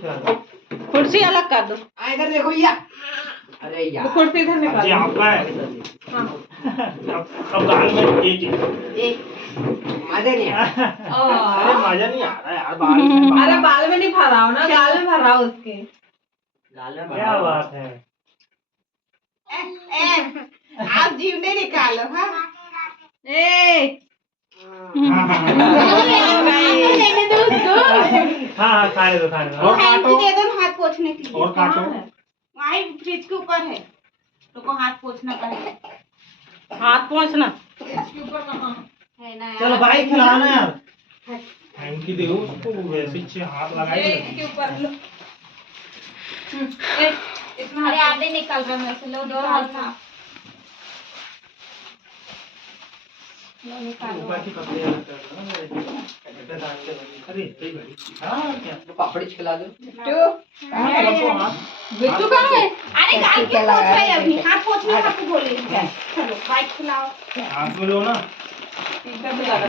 कुर्सी अलग कर दो। इधर देखो या। अरे यार वो कुर्सी इधर निकाल जी आपका है। हाँ। अब गाल में ये चीज मजा नहीं आया। अरे मजा नहीं आ रहा यार बाल में। अरे बाल में नहीं भराओ ना, गाल में भराओ उसके। क्या बात है। आप जीवने निकालो। हाँ ए हाँ खाने दो खाने दो। और काटो दे दो हाथ पोंछने के लिए। और काटो। वहीं फ्रिज के ऊपर है तो को हाथ पोंछना पड़ेगा। हाथ पोंछना फ्रिज के ऊपर कहाँ है ना यार। चलो भाई खिलाना यार। थैंक यू दे उसको वैसे ही हाथ लगाई। इसके ऊपर लो। इसमें अरे आधे निकल रहा है लो दो हाथ का लो निकालो। ऊपर की पकड़े अलग कर दो ना मेरे दांत के बनी। अरे सही बड़ी। हाँ क्या पापड़ी खिला दो। बिट्टू कहाँ है? अरे गाल क्यों पोंछ रहे हैं अभी हाथ पोंछने का बोले। चलो बाइक खिलाओ। हाथ में लो ना। टीचर बुला